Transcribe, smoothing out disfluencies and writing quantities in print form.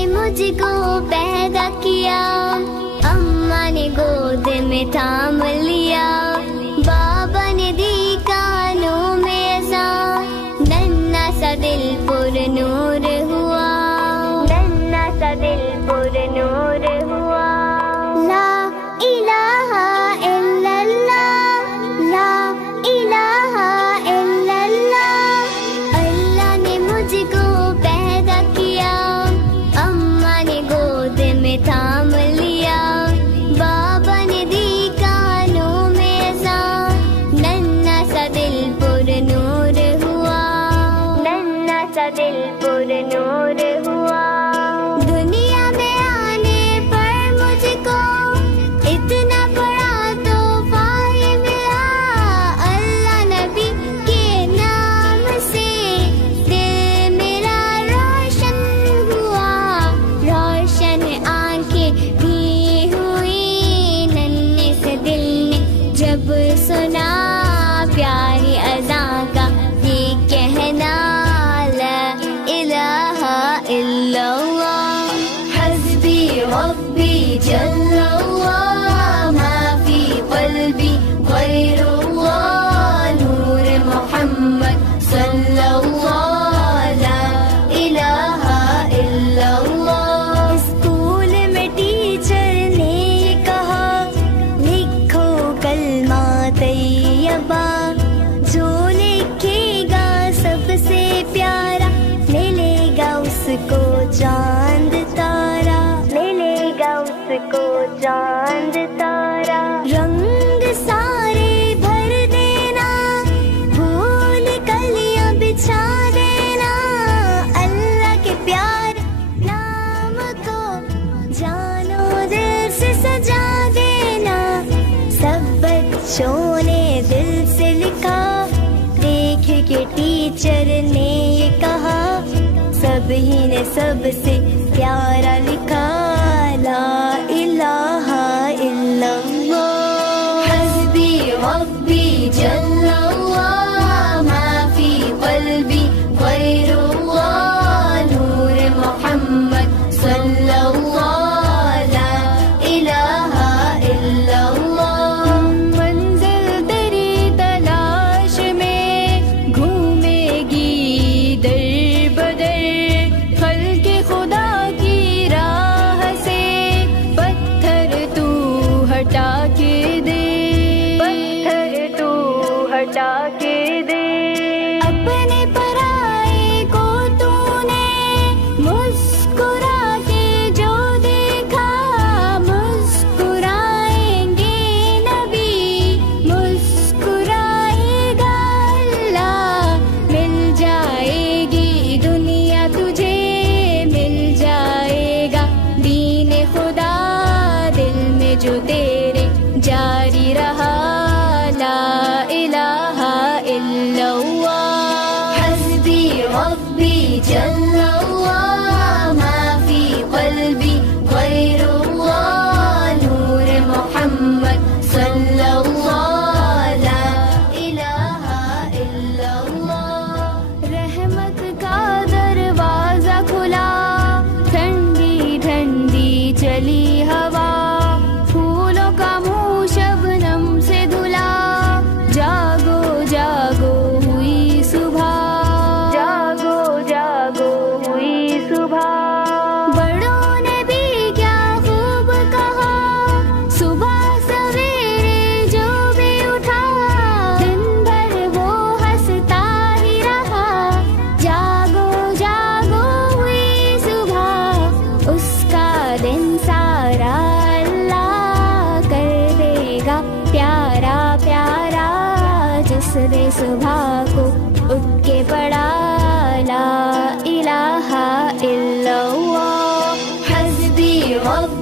نے مجھ کو پیدا کیا، اماں نے گود میں تھام لیا، بابا نے دی کانوں میں اذان، ننھا سا دل پر نور ہوا، ننھا سا دل پر نور ہوا۔ لا الہ الا اللہ، لا الہ الا اللہ، اللہ نے مجھ کو پیدا کیا، اماں نے گود میں تھام لیا، بابا نے دی کانوں میں اذان، ننھا سا دل پر نور ہوا، ننھا سا دل پر نور ہوا۔ دنیا میں آنے پر مجھ کو اتنا بڑا تحفہ یہ ملا، اللہ نبی کے نام سے دل میرا روشن ہوا، روشن آنکھیں بھی ہوئی، ننھے سے دل نے جب سنا پیاری اذان کا یہ کہنا، لا الہ الا اللہ، حسبی ربی جل اللہ، ما فی قلبی غیر اللہ، نور محمد صلی اللہ، لا الہ الا اللہ۔ اسکول میں ٹیچر نے یہ کہا، لکھو کلمہ طیبہ، جو لکھے گا سب سے پیارا ملے گا اس کو چاند تارا، ملے گا اس کو چاند تارا۔ رنگ سارے بھر دینا، پھول کلیاں بچھا دینا، اللہ کے پیارے نام کو جانو دل سے سجا دینا۔ سب بچوں نے دل سے لکھا، دیکھ کے ٹیچر نے یہ کہا، سب ہی نے سب سے پیارا لکھا، لا الہ الا اللہ، حسبی ربی جل اللہ، ما فی قلبی غیر اللہ، نور محمد صلی اللہ، لا الہ الا اللہ۔ منزل تیری تلاش میں گھومے گی در بدر، خلق خدا کی راہ سے پتھر تو ہٹا کے دے، پتھر تو ہٹا کے دے۔ اپنے پرائے کو تو نے مسکرا کے جو دیکھا، مسکرائیں گے نبی، مسکرائے گا اللہ، مل جائے گی دنیا تجھے، مل جائے گا دین خدا، دل میں جو تیرے جاری رہا، لا الہ الا اللہ، حسبی ربی جل اللہ، ما فی قلبی غیر اللہ، نور محمد صلی اللہ، لا الہ الا اللہ۔ رحمت کا دروازہ کھلا، ٹھنڈی ٹھنڈی چلی ہوا، پھولوں کا منہ شبنم سے دھلا، جاگو جاگو ہوئی صبح، جاگو جاگو ہوئی صبح۔ بڑوں نے بھی کیا خوب کہا، صبح سویرے جو بھی اٹھا، دن بھر وہ ہنستا ہی رہا، جاگو جاگو ہوئی صبح، اس کا دن سارا اللہ کر دے گا پیارا پیارا، جس نے صبح کو اٹھ کے پڑھا، لا الہ الا اللہ، حسبی ربی